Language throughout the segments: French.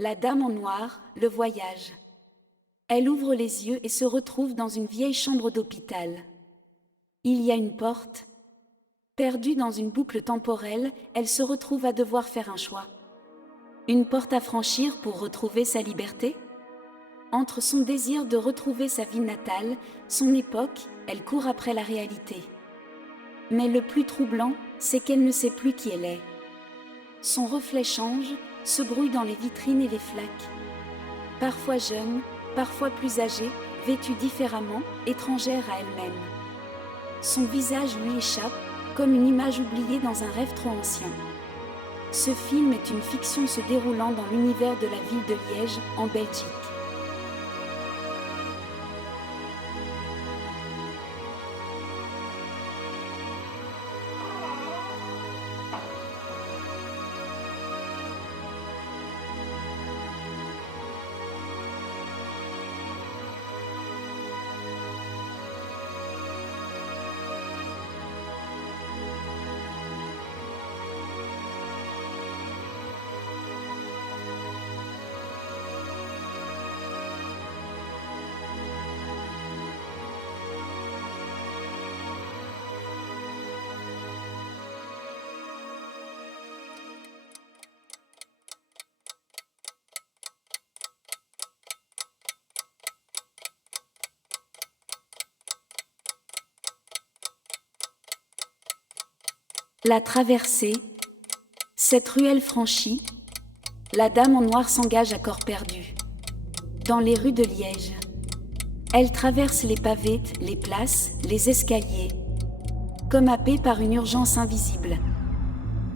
La dame en noir, le voyage. Elle ouvre les yeux et se retrouve dans une vieille chambre d'hôpital. Il y a une porte. Perdue dans une boucle temporelle, elle se retrouve à devoir faire un choix. Une porte à franchir pour retrouver sa liberté? Entre son désir de retrouver sa vie natale, son époque, elle court après la réalité. Mais le plus troublant, c'est qu'elle ne sait plus qui elle est. Son reflet change, se brouille dans les vitrines et les flaques. Parfois jeune, parfois plus âgée, vêtue différemment, étrangère à elle-même. Son visage lui échappe, comme une image oubliée dans un rêve trop ancien. Ce film est une fiction se déroulant dans l'univers de la ville de Liège, en Belgique. La traversée, cette ruelle franchie, la dame en noir s'engage à corps perdu. Dans les rues de Liège, elle traverse les pavés, les places, les escaliers, comme happée par une urgence invisible.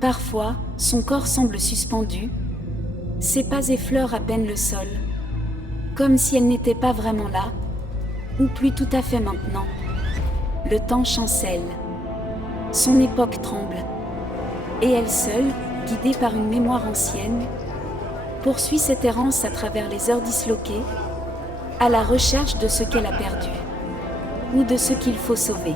Parfois, son corps semble suspendu, ses pas effleurent à peine le sol, comme si elle n'était pas vraiment là, ou plus tout à fait maintenant. Le temps chancelle, son époque tremble, et elle seule, guidée par une mémoire ancienne, poursuit cette errance à travers les heures disloquées, à la recherche de ce qu'elle a perdu, ou de ce qu'il faut sauver.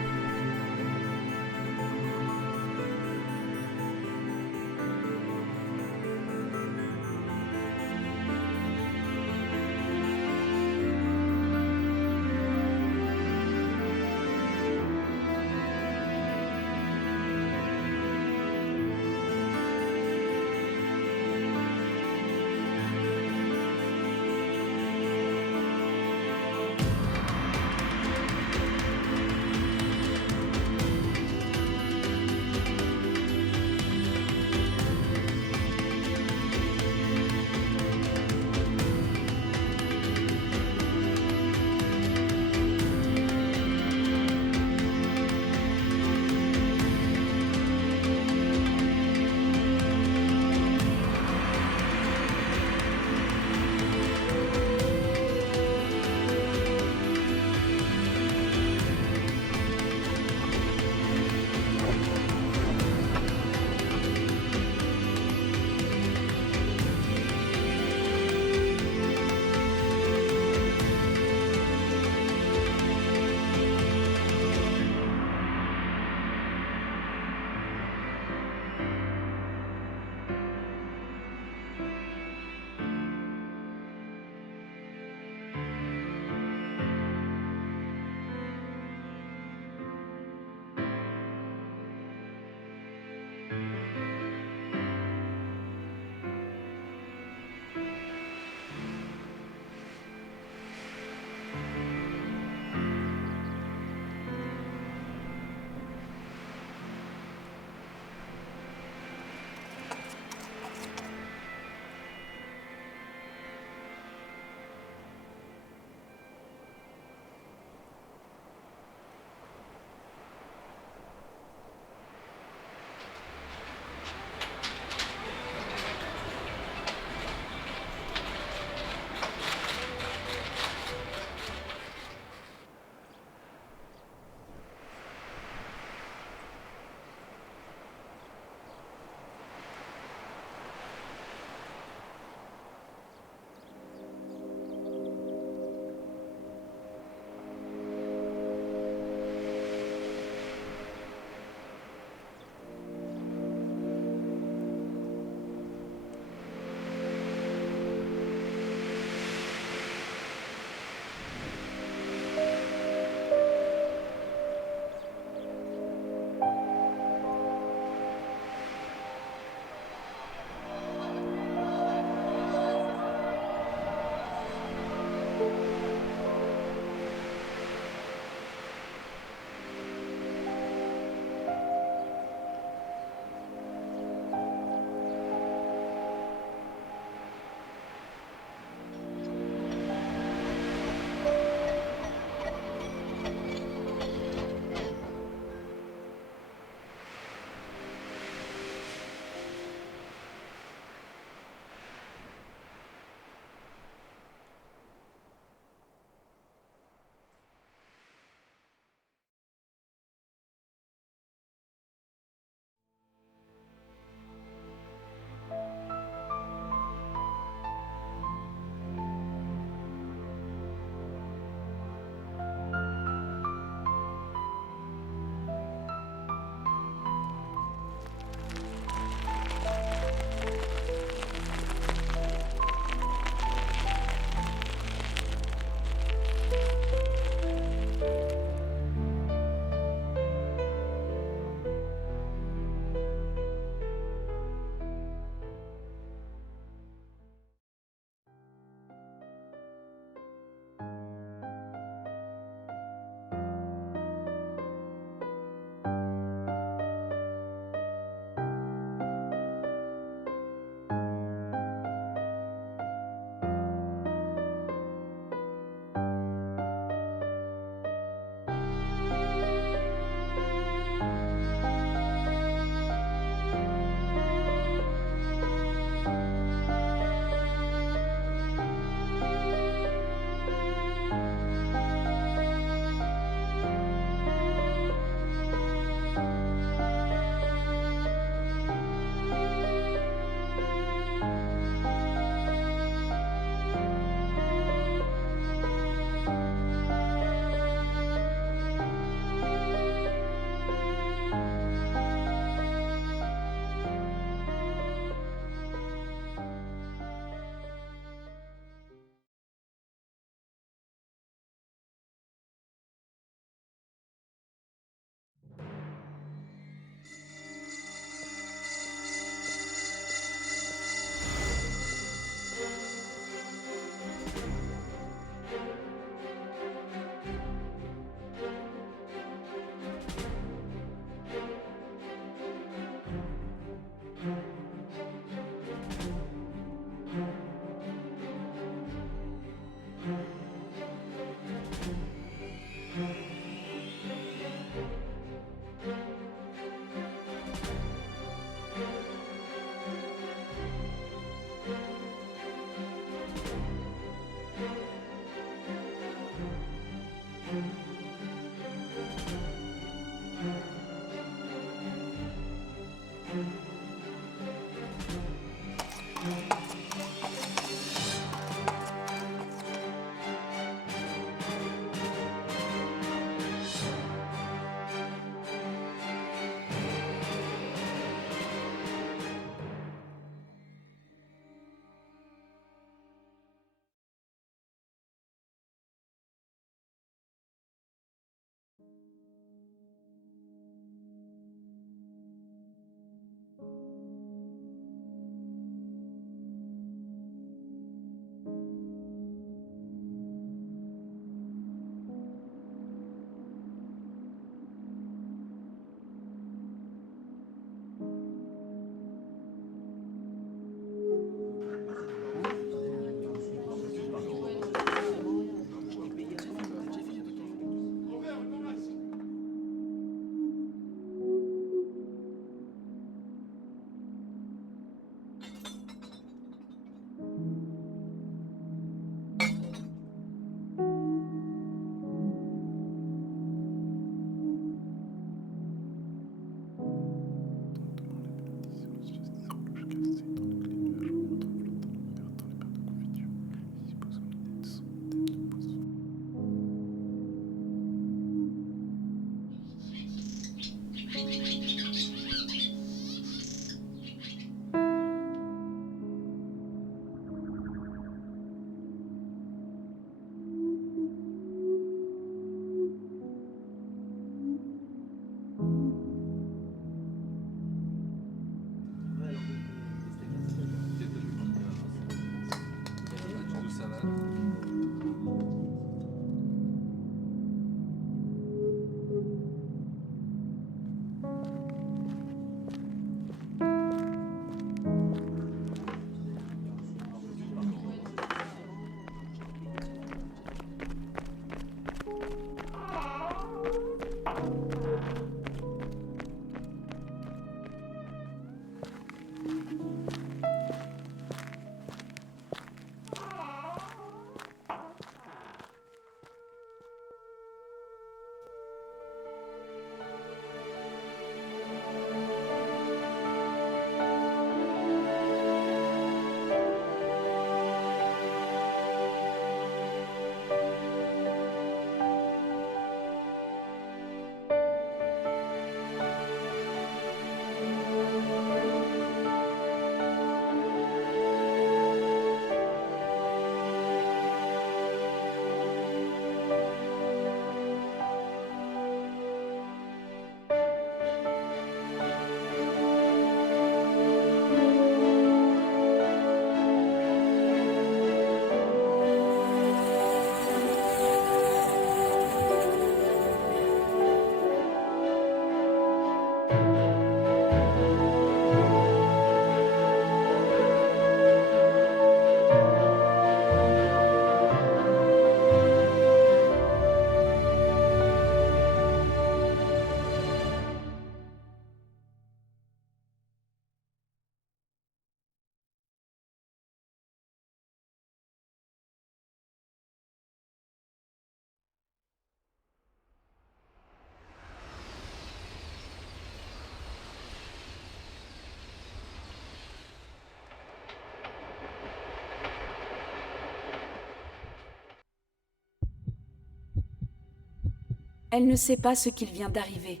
Elle ne sait pas ce qu'il vient d'arriver.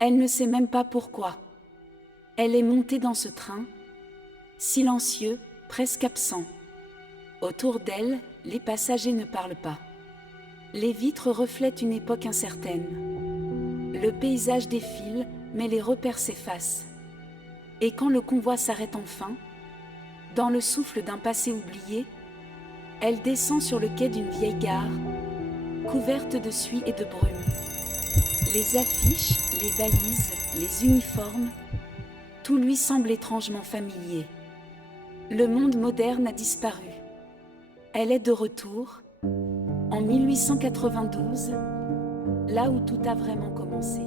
Elle ne sait même pas pourquoi. Elle est montée dans ce train, silencieux, presque absent. Autour d'elle, les passagers ne parlent pas. Les vitres reflètent une époque incertaine. Le paysage défile, mais les repères s'effacent. Et quand le convoi s'arrête enfin, dans le souffle d'un passé oublié, elle descend sur le quai d'une vieille gare, couverte de suie et de brume. Les affiches, les balises, les uniformes, tout lui semble étrangement familier. Le monde moderne a disparu. Elle est de retour, en 1892, là où tout a vraiment commencé.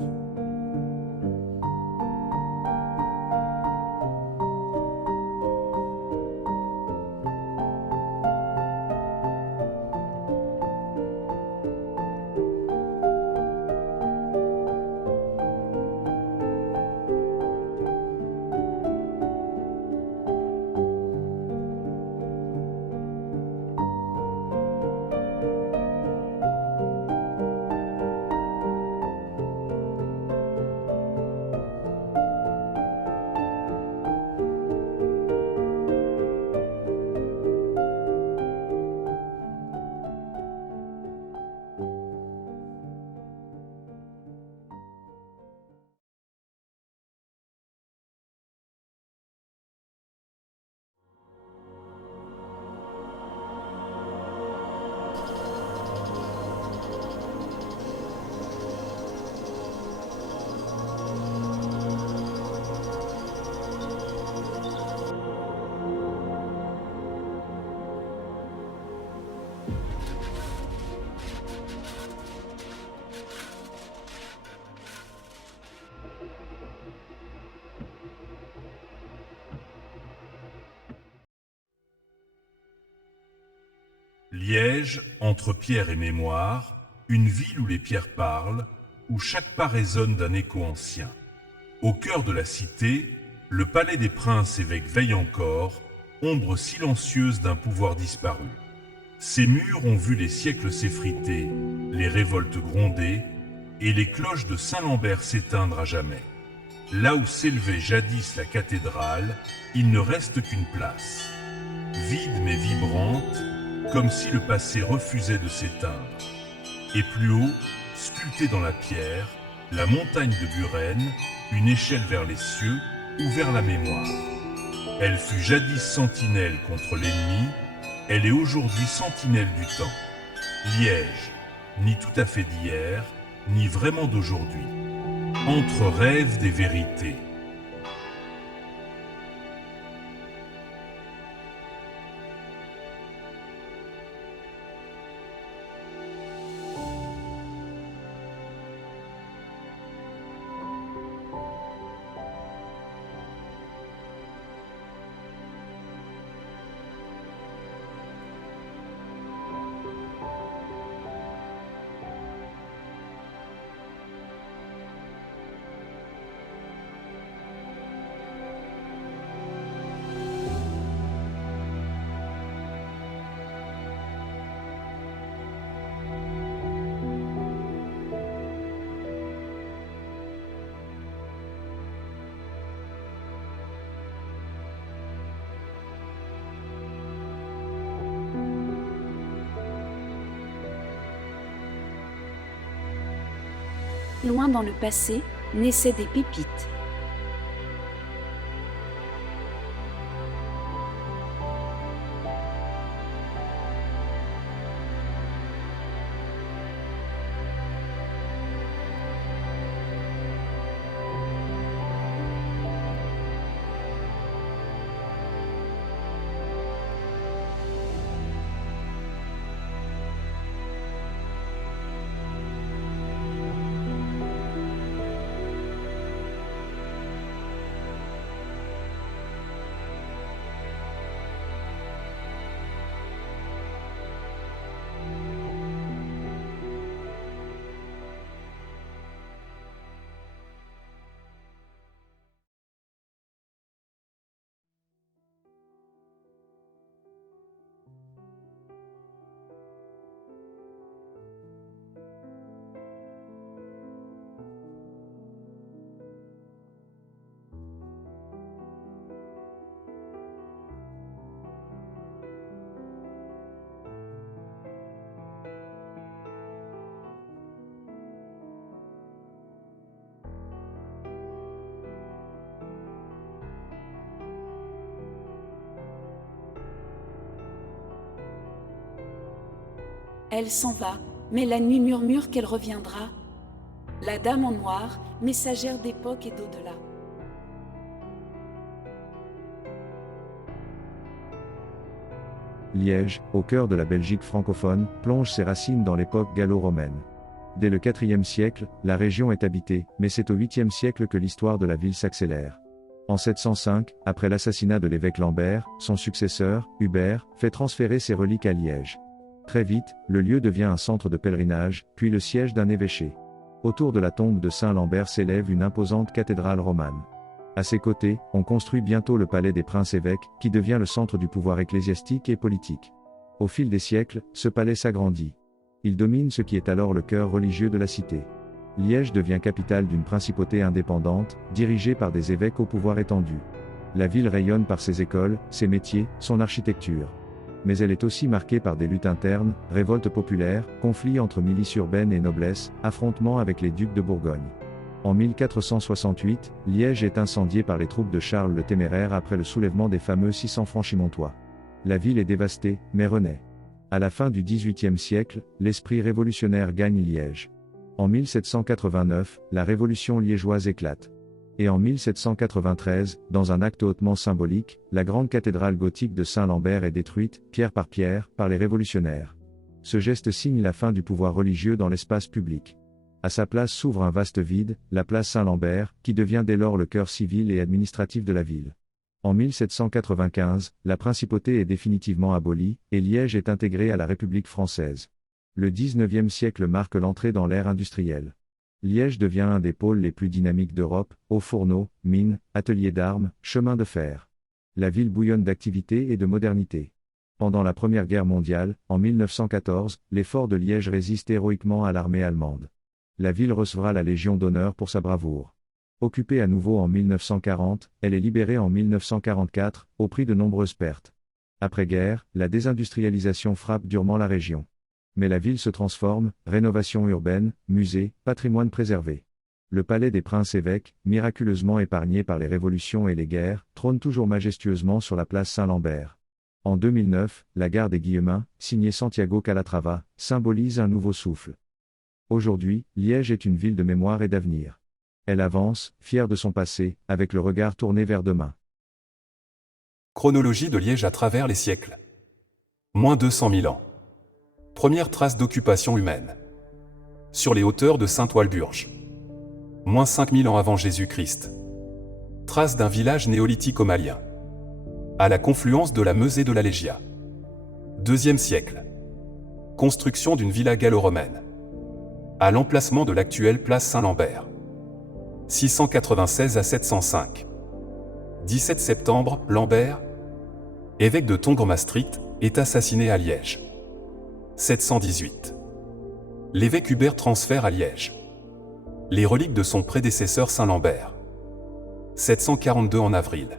Liège, entre pierre et mémoire, une ville où les pierres parlent, où chaque pas résonne d'un écho ancien. Au cœur de la cité, le palais des princes évêques veille encore, ombre silencieuse d'un pouvoir disparu. Ses murs ont vu les siècles s'effriter, les révoltes gronder, et les cloches de Saint-Lambert s'éteindre à jamais. Là où s'élevait jadis la cathédrale, il ne reste qu'une place, vide mais vibrante, comme si le passé refusait de s'éteindre. Et plus haut, sculptée dans la pierre, la montagne de Buren, une échelle vers les cieux ou vers la mémoire. Elle fut jadis sentinelle contre l'ennemi, elle est aujourd'hui sentinelle du temps. Liège, ni tout à fait d'hier, ni vraiment d'aujourd'hui. Entre rêves des vérités. Loin dans le passé, naissaient des pépites. Elle s'en va, mais la nuit murmure qu'elle reviendra. La dame en noir, messagère d'époque et d'au-delà. Liège, au cœur de la Belgique francophone, plonge ses racines dans l'époque gallo-romaine. Dès le IVe siècle, la région est habitée, mais c'est au 8e siècle que l'histoire de la ville s'accélère. En 705, après l'assassinat de l'évêque Lambert, son successeur, Hubert, fait transférer ses reliques à Liège. Très vite, le lieu devient un centre de pèlerinage, puis le siège d'un évêché. Autour de la tombe de Saint-Lambert s'élève une imposante cathédrale romane. À ses côtés, on construit bientôt le palais des princes-évêques, qui devient le centre du pouvoir ecclésiastique et politique. Au fil des siècles, ce palais s'agrandit. Il domine ce qui est alors le cœur religieux de la cité. Liège devient capitale d'une principauté indépendante, dirigée par des évêques au pouvoir étendu. La ville rayonne par ses écoles, ses métiers, son architecture. Mais elle est aussi marquée par des luttes internes, révoltes populaires, conflits entre milices urbaines et noblesse, affrontements avec les ducs de Bourgogne. En 1468, Liège est incendiée par les troupes de Charles le Téméraire après le soulèvement des fameux 600 franchimontois. La ville est dévastée, mais renaît. À la fin du XVIIIe siècle, l'esprit révolutionnaire gagne Liège. En 1789, la révolution liégeoise éclate. Et en 1793, dans un acte hautement symbolique, la grande cathédrale gothique de Saint-Lambert est détruite, pierre, par les révolutionnaires. Ce geste signe la fin du pouvoir religieux dans l'espace public. À sa place s'ouvre un vaste vide, la place Saint-Lambert, qui devient dès lors le cœur civil et administratif de la ville. En 1795, la principauté est définitivement abolie, et Liège est intégrée à la République française. Le XIXe siècle marque l'entrée dans l'ère industrielle. Liège devient un des pôles les plus dynamiques d'Europe, hauts fourneaux, mines, ateliers d'armes, chemins de fer. La ville bouillonne d'activité et de modernité. Pendant la Première Guerre mondiale, en 1914, les forts de Liège résistent héroïquement à l'armée allemande. La ville recevra la Légion d'honneur pour sa bravoure. Occupée à nouveau en 1940, elle est libérée en 1944, au prix de nombreuses pertes. Après-guerre, la désindustrialisation frappe durement la région. Mais la ville se transforme, rénovation urbaine, musée, patrimoine préservé. Le palais des princes-évêques, miraculeusement épargné par les révolutions et les guerres, trône toujours majestueusement sur la place Saint-Lambert. En 2009, la gare des Guillemins, signée Santiago Calatrava, symbolise un nouveau souffle. Aujourd'hui, Liège est une ville de mémoire et d'avenir. Elle avance, fière de son passé, avec le regard tourné vers demain. Chronologie de Liège à travers les siècles. Moins 200 000 ans. Première trace d'occupation humaine. Sur les hauteurs de Saint-Walburge. Moins 5000 ans avant Jésus-Christ. Trace d'un village néolithique omalien. À la confluence de la Meuse et de la Légia. Deuxième siècle. Construction d'une villa gallo-romaine. À l'emplacement de l'actuelle place Saint-Lambert. 696 à 705. 17 septembre, Lambert, évêque de Tongres-Maastricht, est assassiné à Liège. 718. L'évêque Hubert transfère à Liège les reliques de son prédécesseur Saint-Lambert. 742 en avril.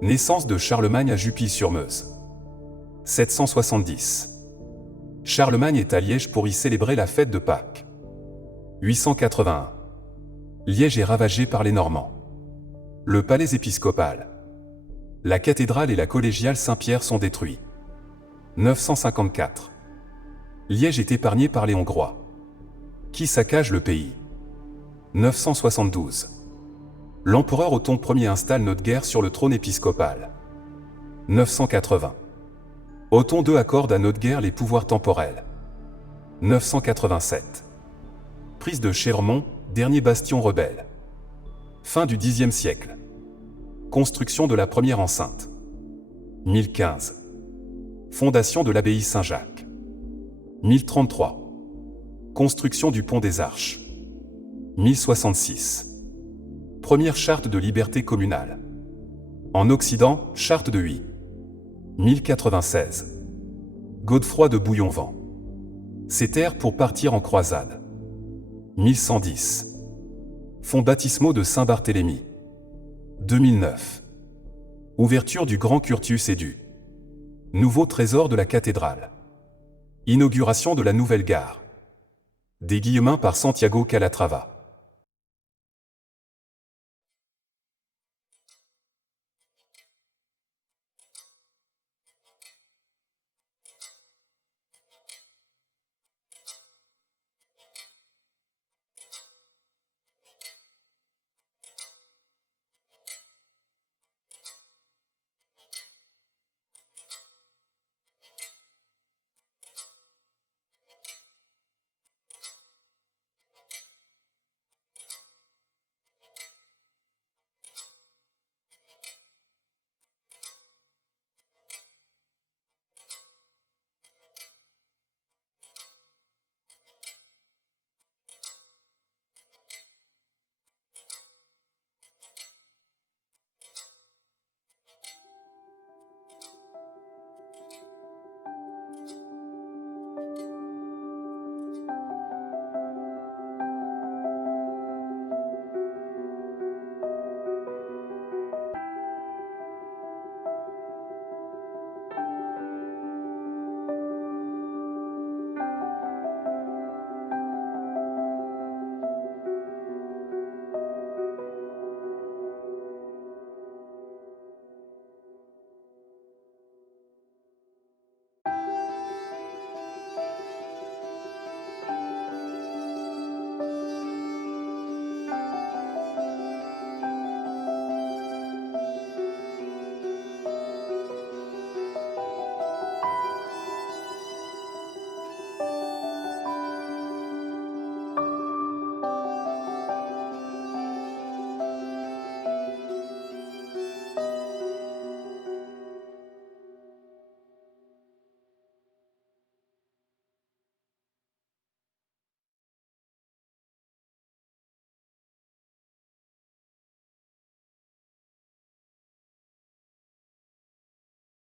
Naissance de Charlemagne à Jupy-sur-Meuse. 770. Charlemagne est à Liège pour y célébrer la fête de Pâques. 881. Liège est ravagée par les Normands. Le palais épiscopal, la cathédrale et la collégiale Saint-Pierre sont détruits. 954. Liège est épargnée par les Hongrois, qui saccagent le pays. 972. L'empereur Othon Ier installe Notger sur le trône épiscopal. 980. Othon II accorde à Notger les pouvoirs temporels. 987. Prise de Chéremont, dernier bastion rebelle. Fin du Xe siècle. Construction de la première enceinte. 1015. Fondation de l'abbaye Saint-Jacques. 1033. Construction du pont des Arches. 1066. Première charte de liberté communale. En Occident, charte de Huy. 1096. Godefroy de Bouillonvent. Ses terres pour partir en croisade. 1110. Fonds baptismaux de Saint-Barthélemy. 2009. Ouverture du Grand Curtius et du nouveau trésor de la cathédrale. Inauguration de la nouvelle gare des Guillemins par Santiago Calatrava.